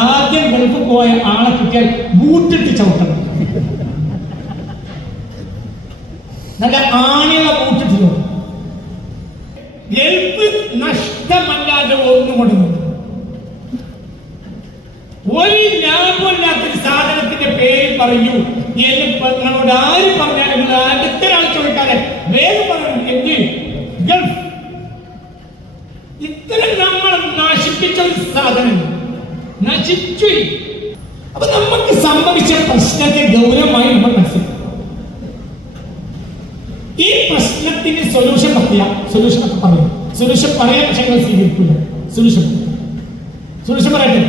ആദ്യം ഗൾഫ് പോയ ആളെ കിട്ടിയാൽ ബൂട്ടിട്ട് ചവിട്ടണം. നല്ല ആണികള ബൂട്ടിട്ട് ഗൾഫ് നഷ്ടമല്ലാതെ ഒന്നുകൊണ്ട് ഒരു ലാഭമില്ലാത്തൊരു സാധനത്തിന്റെ പേര് പറയൂ എന്ന് നിങ്ങളോട് ആര് പറഞ്ഞാലും അടുത്ത ഒരാൾ ചോദിക്കാതെ വേഗം പറയണം. എന്ത് ഗൾഫ്? ഇത്തരം നമ്മൾ നശിപ്പിച്ച ഒരു സാധനം നശിച്ചു. അപ്പൊ നമുക്ക് സംഭവിച്ച പ്രശ്നത്തെ ഗൗരവമായി നമ്മൾ മനസ്സിലാക്കും. ഈ പ്രശ്നത്തിന് സൊല്യൂഷൻ പറയാം. സൊല്യൂഷൻ ഒക്കെ പറയാം. സൊല്യൂഷൻ പറയാൻ പക്ഷെ ഞങ്ങൾ സ്വീകരിക്കില്ല. സൊല്യൂഷൻ പറയട്ടെ.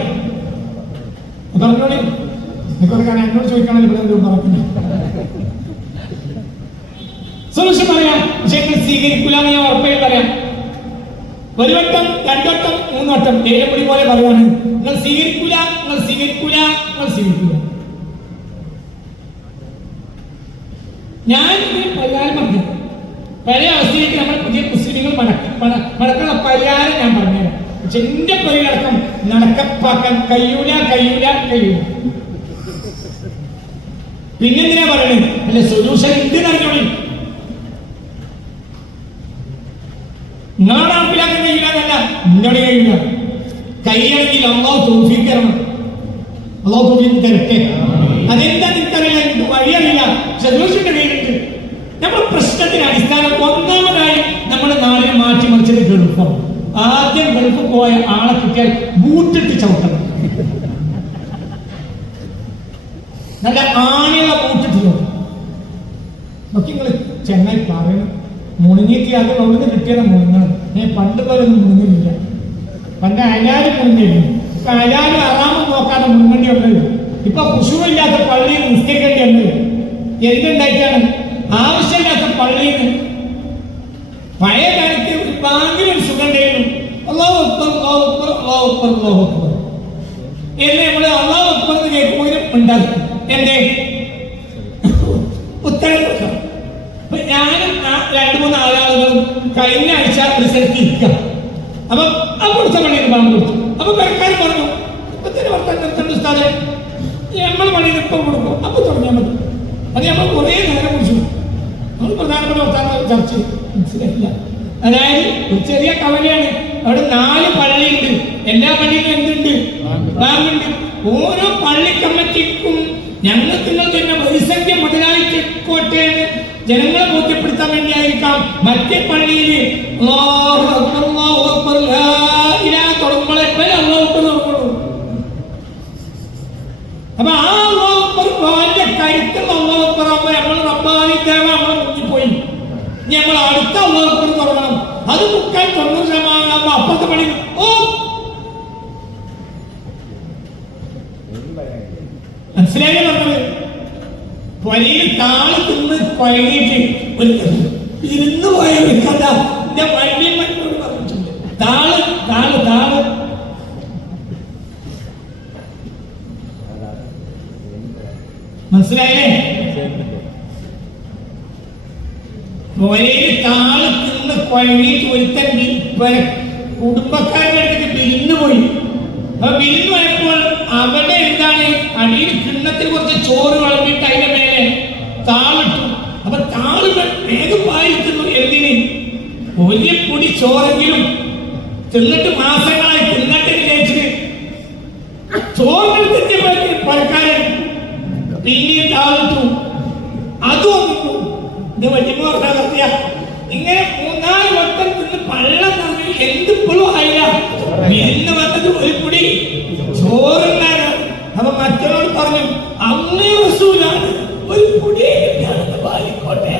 പറഞ്ഞോളി. എന്നോട് ചോദിക്കണം. ഇവിടെ പറഞ്ഞു സൊല്യൂഷൻ പറയാം പക്ഷെ ഞങ്ങൾ സ്വീകരിക്കില്ല എന്ന് ഞാൻ ഉറപ്പായി പറയാം. ഒരു വട്ടം, രണ്ടുവട്ടം, മൂന്നുവട്ടം ഏഴപ്പടി പോലെ പറയാണ്. നിങ്ങൾ സ്വീകരിക്കൂല. ഞാൻ പരിഹാരം പറഞ്ഞു. പഴയ അവസ്ഥയിലേക്ക് നമ്മൾ പുതിയ മുസ്ലിങ്ങൾ മടക്കുന്ന പരിഹാരം ഞാൻ പറഞ്ഞുതരാം. പക്ഷെ എന്റെ പരിഹാരം നടക്കപ്പാക്കാൻ കഴിയൂല. പിന്നെന്തിനാ പറയണത്? അല്ലെ സൊല്യൂഷൻ എന്തിനറിഞ്ഞോളി. നിങ്ങളോട് നടപ്പിലാക്കാൻ കഴിയില്ല. നിന്നോട് കഴിയില്ല. കഴിയണമെങ്കിൽ അള്ളാഹു തൗഫീഖ് തരണം. അള്ളാഹു തൗഫീഖ് തരട്ടെ. അതെന്താ നിനക്കറിയില്ല, എനിക്ക് വഴിയറിയില്ല. സൊല്യൂഷന്റെ കയ്യിലുണ്ട്. നമ്മുടെ പ്രശ്നത്തിന് അടിസ്ഥാനം ഒന്നാമതായി നമ്മുടെ നാടിനെ മാറ്റിമറിച്ചത് ഗൾഫാണ്. ആദ്യം ഗൾഫ് പോയ ആളെ കിട്ടിയാൽ ബൂട്ടിട്ട് ചവിട്ടണം. നല്ല ആണികളെ ബൂട്ടിട്ട് ചവിട്ടണം. നോക്കി നിങ്ങൾ ചെങ്ങായി പറയണം. മുണങ്ങിയിട്ട് അത് അവിടുന്ന് കിട്ടിയത് മുണങ്ങണം. ഞാൻ പണ്ട് പോലൊന്നും മുണങ്ങില്ല. പണ്ട് അലാല് മുണങ്ങിയിരുന്നു. ഇപ്പൊ അലാല് അറാമം നോക്കാതെ മുണങ്ങേണ്ടി വന്നത്. ഇപ്പൊ ഖുശൂഇല്ലാത്ത പള്ളിയിൽ നിസ്കരിക്കേണ്ടി വന്നത് എന്തുണ്ടായിട്ടാണ്? ആവശ്യമില്ലാത്ത പള്ളിയിൽ പഴയ കാലത്ത് ഒരു ബാങ്കിലൊരു സുഖം ഉണ്ടായിരുന്നു. അല്ലാഹു അക്ബർ എന്ന് നമ്മള് അല്ലാഹു അക്ബർ എന്ന് കേൾക്കുമ്പോൾ ഉണ്ടാകും. എന്തേ ഉത്തരം കൊടുക്കാം. ഞാനും 2-3 ആളുകളും കഴിഞ്ഞ ആഴ്ച റിസൾട്ട് ഇരിക്കാം. അപ്പൊ കൊടുത്ത പള്ളിയിൽ ബാങ്ക് കൊടുത്തു. അപ്പൊ പെരക്കാർ പറഞ്ഞു ഇപ്പത്തിന് വർത്താൻ ഉസ്താദെ നമ്മൾ പള്ളിയിൽ ഇപ്പം കൊടുക്കും. അപ്പൊ തുടങ്ങിയാൽ മതി. അത് നമ്മൾ കുറേ നേരം കുറിച്ചു. നമ്മൾ പ്രധാനപ്പെട്ട വർത്താനം ചർച്ച ചെയ്തു. മനസ്സിലായില്ല. അതായത് ഒരു ചെറിയ കവലയാണ്. അവിടെ 4 പള്ളിയുണ്ട്. എല്ലാ പള്ളിയിലും എന്തുണ്ട്? ബാങ്കുണ്ട്. ഓരോ പള്ളി കമ്മിറ്റിക്കും ഞങ്ങൾക്ക് തന്നെ വരിസംഖ്യ മുതലായിക്കോട്ടെ ജനങ്ങളെ ബോധ്യപ്പെടുത്താൻ വേണ്ടിയായിരിക്കാം മറ്റേ പള്ളിയിൽ തുടങ്ങുമ്പോഴേ. അപ്പൊ ആ അള്ളാഹുവിന്റെ കരുത്തുള്ള അള്ളാഹുപ്പറാകുമ്പോ നമ്മൾ റബ്ബാനി ദേവ നമ്മളെ മുന്നിൽ പോയി. ഇനി നമ്മൾ അടുത്ത അള്ളാഹുപ്പർ തുടങ്ങണം. അത് 90% അപ്പുറത്തെ പണി. മനസ്സിലായി പറഞ്ഞത്? വലിയ താള് തിന്ന് കുഴങ്ങിയിട്ട് ഇരുന്ന് പോയ ഒരു കഥ എന്റെ വണ്ടിയും മറ്റോട് പറഞ്ഞിട്ടുണ്ട്. താള് മനസ്സിലായില്ലേ? ഒരേ താള് തിന്ന് കുഴങ്ങിയിട്ട് ഒരുത്തൻ കുടുംബക്കാരുടെ അടുത്ത് വിരുന്ന് പോയി. അപ്പൊ വിരുന്ന് പോയപ്പോൾ അവിടെ എന്താണ് അടിയിൽ കിണ്ണത്തിൽ കുറച്ച് ചോറ് വളർന്നിട്ട് അതിന്റെ മേലെ താളിട്ടു. അപ്പൊ താള് വേഗം വായിക്കുന്നു. എന്തിന്? വലിയ പൊടി ചോറെങ്കിലും തിന്നിട്ട് മാസങ്ങളായി തിന്നിട്ട് വിചാരിച്ചിട്ട് ചോറിന് തെറ്റിപ്പോയി പഴക്കാരൻ പിന്നെയും താളിട്ടു. അതും ഇത് വലിയ നടത്തിയ ഇങ്ങനെ 3-4 വട്ടം തിന്ന് പള്ളം തമ്മിൽ എന്തിപ്പോഴും ആയില്ല. വിരുന്ന് വന്നത് ഒരു പൊടി ചോറുണ്ടായിരുന്നു. അപ്പൊ മറ്റൊരാൾ പറഞ്ഞു അള്ളേ റസൂലാണ് ഒരു പൊടി വായിക്കോട്ടെ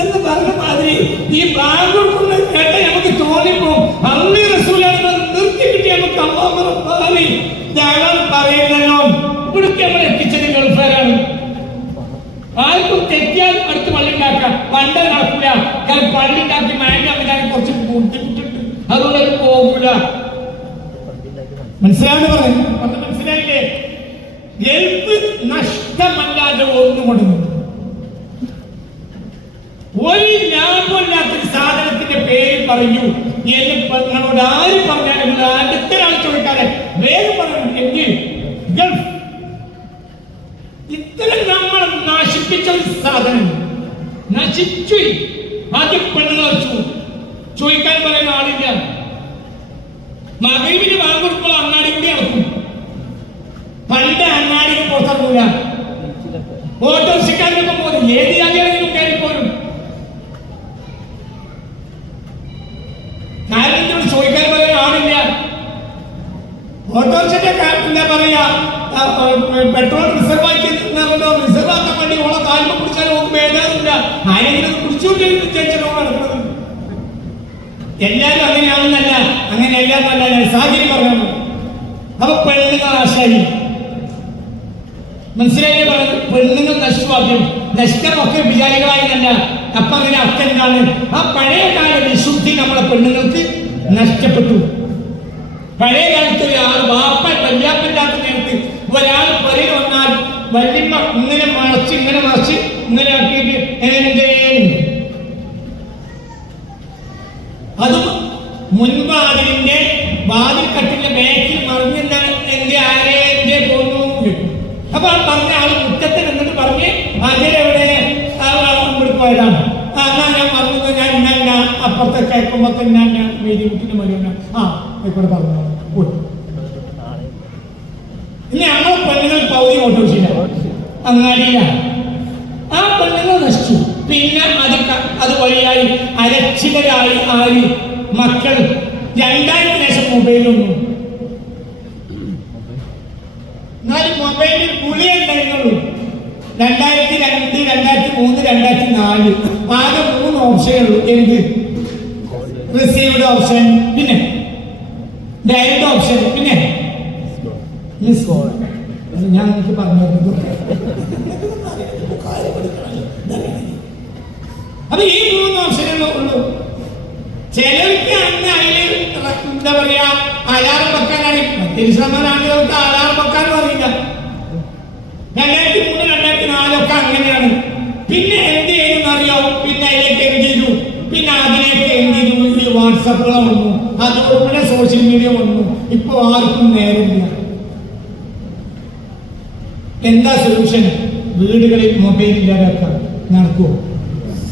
എന്ന് പറഞ്ഞ മാതിരി ഈ ബാങ്ക് കേട്ട നമുക്ക് തോന്നിപ്പോ അള്ളേ റസൂലാണ് നിർത്തി കിട്ടി. നമുക്ക് അള്ളാഹുറപ്പാലി പറയുന്നല്ലോ. ഇവിടേക്ക് നമ്മൾ എത്തിച്ചത് ഗൾഫാരാണ്. ആർക്കും തെറ്റിയാൽ അടുത്ത് പള്ളി ഉണ്ടാക്കാം. പണ്ട് നടക്കില്ല. കാരണം പള്ളി ഉണ്ടാക്കി മാറ്റി കുറച്ച് ബുദ്ധിമുട്ടുണ്ട്. അതുകൊണ്ട് അത് പോകൂല. മനസ്സിലാന്ന് പറഞ്ഞു. അത് മനസ്സിലായില്ലേ? ഗൾഫ് നഷ്ടമല്ലാതെ ഒന്നുകൊണ്ട് ഒരു ലാഭമില്ലാത്തൊരു സാധനത്തിന്റെ പേര് പറയൂ എന്ന് നിങ്ങളോട് ആര് അടുത്ത ഒരാൾ ചോദിക്കാതെ വേഗം പറയണം എന്ത് ഗൾഫ്. ഇത്തരം നമ്മൾ നശിപ്പിച്ച ഒരു സാധനം നശിച്ചു. ആദ്യം പെണ്ണുങ്ങൾ ചോദിക്കാൻ പറയുന്ന ആളില്ല. മകവിന് വാങ്ങിക്കൊടുക്കുമ്പോൾ അങ്ങാടി കൂടി നടക്കും. പണ്ട് അങ്ങാടിക്ക് പുറത്തിറങ്ങൂല. ഓട്ടോറിക്ഷക്കാരനൊക്കെ പോലും ഏത് യാത്രയിലും കയറി പോരും. കാര്യത്തോട് ചോദിക്കാൻ പറയുന്ന ആളില്ല. ഓട്ടോറിക്ഷന്റെ എന്താ പറയാ പെട്രോൾ റിസർവ് ആക്കി റിസർവ് ആക്കാൻ വേണ്ടി ഓളെ കാൽമ കുടിച്ചാൽ നമുക്ക് വേദാറില്ല. ആരെങ്കിലും കുടിച്ചുകൊണ്ടിരുന്ന വിചാരിച്ചാൽ നടക്കുന്നത്. എല്ലാരും അങ്ങനെയാണെന്നല്ല, അങ്ങനെയല്ല എന്നല്ല സാഹചര്യം പറഞ്ഞു. അപ്പൊ പെണ്ണുങ്ങൾ ആശാരി മനസ്സിലായി പറയുന്നത്. പെണ്ണുങ്ങൾ നഷ്ടവാദ്യം നഷ്ടമൊക്കെ വിചാരികളായി തന്നെ. അപ്പൊ അതിന്റെ അർത്ഥം എന്താണ്? ആ പഴയ കാല വിശുദ്ധി നമ്മളെ പെണ്ണുങ്ങൾക്ക് നഷ്ടപ്പെട്ടു. പഴയ കാലത്ത് ഒരാൾ വാപ്പ വല്യാപ്പല്ലാത്ത നേരത്ത് ഒരാൾ പരിയിൽ വന്നാൽ വല്യമ്മ ഇങ്ങനെ മറച്ച് ഇങ്ങനെ ആക്കിയിട്ട് അതും മുൻവാതിലിന്റെ വാതിൽക്കട്ടിന്റെ ബാക്കിൽ മറിഞ്ഞെന്താണ് എന്റെ ആരെന്റെ പോന്നു. അപ്പൊ ആ പറഞ്ഞ ആള് മുറ്റത്ത് നിന്നിട്ട് പറഞ്ഞ് അതിലെവിടെ പോയതാണ്. ഞാൻ പറഞ്ഞത് ഞാൻ അപ്പുറത്തെ കേൾക്കുമ്പോ തന്നെ ഞാൻ വേദിമുട്ടിന് മരുന്ന ആയിക്കോട്ടെ പറഞ്ഞു. ഇനി നമ്മളെ പെണ്ണുങ്ങൾ പൗതി ഓട്ടോറിക്ഷയില്ല, അങ്ങാടിയിലാണ്. ആ പെണ്ണുങ്ങൾ നശിച്ചു. പിന്നെ അത് വഴിയായി അരക്ഷിതരായി ആയി മക്കൾ. 2000 ശേഷം മൊബൈലൊന്നും. എന്നാലും മൊബൈലിൽ ഗുളിയുണ്ടായിരുന്നുള്ളൂ. 2002, 2003, 2004 ആകെ 3 ഓപ്ഷനുള്ളൂ. എന്ത്? റിസീവ്ഡ് ഓപ്ഷൻ, പിന്നെ ഡയറക്റ്റ് ഓപ്ഷൻ, പിന്നെ മിസ് കോൾ. ഞാൻ എനിക്ക് പറഞ്ഞു. അപ്പൊ ഈ 3 ഓപ്ഷനുള്ളൂ. ചിലർക്ക് അന്ന് അതിൽ എന്താ പറയാ അലാറം വെക്കാനാണ്. 30% ആളുകൾക്ക് അലാറം വെക്കാനും അറിയില്ല. 2003, 2004 ഒക്കെ അങ്ങനെയാണ്. പിന്നെ എന്ത് ചെയ്യുന്ന അറിയാം? പിന്നെ അതിലേക്ക് എന്ത് ചെയ്തു? പിന്നെ അതിലേക്ക് എന്ത് ചെയ്തു? ഈ വാട്സപ്പുകൾ വന്നു, അതോടെ സോഷ്യൽ മീഡിയ വന്നു. ഇപ്പൊ ആർക്കും നേരമില്ല. എന്താ സൊല്യൂഷൻ? വീടുകളിൽ മൊബൈൽ ഇല്ലാതാക്കാൻ. നടക്കുമോ?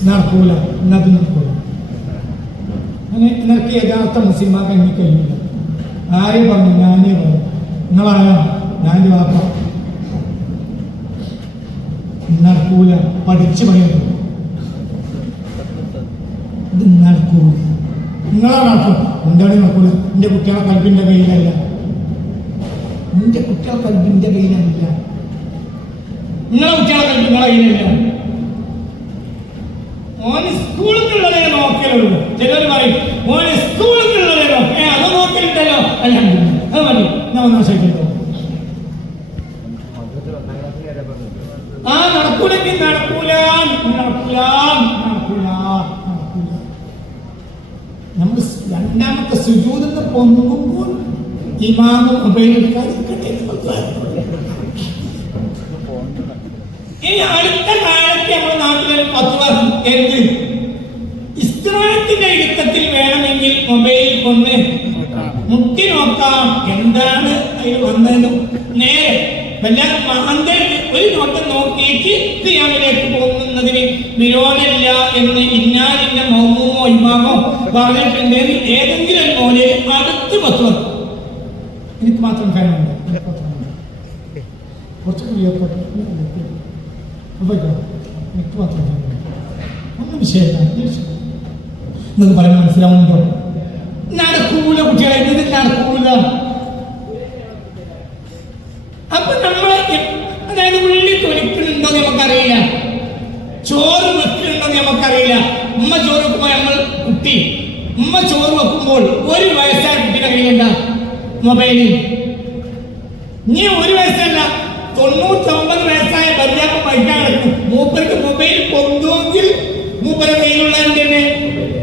നടക്കൂല. എന്നത് നടക്കൂല. അങ്ങനെ നിനക്ക് യഥാർത്ഥ മുസ്ലിമാക്കാൻ എനിക്ക് കഴിയില്ല. ആരെയും പറഞ്ഞു? ഞാനേ പറഞ്ഞു. നിങ്ങളാണോ? ഞാൻ വാപ്പ. നടക്കൂല. പഠിച്ചു പറയുന്നു. ഇത് നടക്കൂല. നിങ്ങളാ നടക്കും. എന്താണ് നടക്കൂല? എന്റെ കുട്ടികളെ കൽബിന്റെ കയ്യിലല്ല. എന്റെ കുട്ടികളെ കൽബിന്റെ കയ്യിലല്ല. നിങ്ങളെ കുട്ടികളെ കൽബ് നിങ്ങളെ കയ്യിലല്ല. ഓന് സ്കൂളിലുള്ളതേ നോക്കലുള്ളൂ. ചിലർ പറയും ഓന് സ്കൂളിലുള്ളതേ നോക്കേ അത് നോക്കലുണ്ടല്ലോ. അല്ല അത് മതി. ഞാൻ ഒന്നാം ശേഖരിക്കോ നടക്കൂലെങ്കിൽ നടക്കൂല. നമ്മൾ രണ്ടാമത്തെ സുജൂദിന്ന് പൊങ്ങുമ്പോൾ ഇമാമും ഉപയോഗിക്കാതിരിക്കട്ടെ. ഈ അടുത്ത കാലത്ത് നമ്മുടെ നാട്ടിലെ എന്ത് ഇസ്ലാത്തിന്റെ ഇരുത്തത്തിൽ വേണമെങ്കിൽ മൊബൈൽ ഒന്ന് മുട്ടി നോക്കാം. എന്താണ് അതിൽ വന്നതെന്ന് നേരെ ഒരു നോട്ടം നോക്കിയിട്ട് ക്രിയാമിലേക്ക് പോകുന്നതിന് വിരോധമില്ല എന്ന് ഇന്നാലിന്റെ മൗമോ ഇമാമോ പറഞ്ഞിട്ടുണ്ടെങ്കിൽ ഏതെങ്കിലും ഒരു പോലെ അടുത്ത് 10 എനിക്ക് മാത്രം ഫാനുണ്ട്. കുറച്ച് എനിക്ക് മാത്രം ഒന്നും വിഷയമില്ല. നിങ്ങൾക്ക് പറയാൻ മനസ്സിലാവുന്നുണ്ടോ? നടക്കൂല കുട്ടികളെ. ഇത് നടക്കൂല. അപ്പൊ നമ്മളെ അതായത് ഉള്ളി തൊലിക്കുന്നുണ്ടോ നമുക്കറിയില്ല. ചോറ് വെക്കുന്നുണ്ടോ നമുക്കറിയില്ല. ഉമ്മ ചോറ് വെക്കുമ്പോൾ നമ്മൾ കുട്ടി ഉമ്മ ചോറ് വെക്കുമ്പോൾ 1 വയസ്സായ കുട്ടിയുടെ കയ്യിലുണ്ട മൊബൈലിൽ. ഇനി 1 വയസ്സല്ല 99 വയസ്സായ ബര്യാപ്പ പഠിക്കാൻ കിടക്കും. മൂപ്പർക്ക് മൊബൈൽ കൊണ്ടുവെങ്കിൽ മൂപ്പര കയ്യിലുള്ള തന്നെ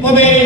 മൊബൈൽ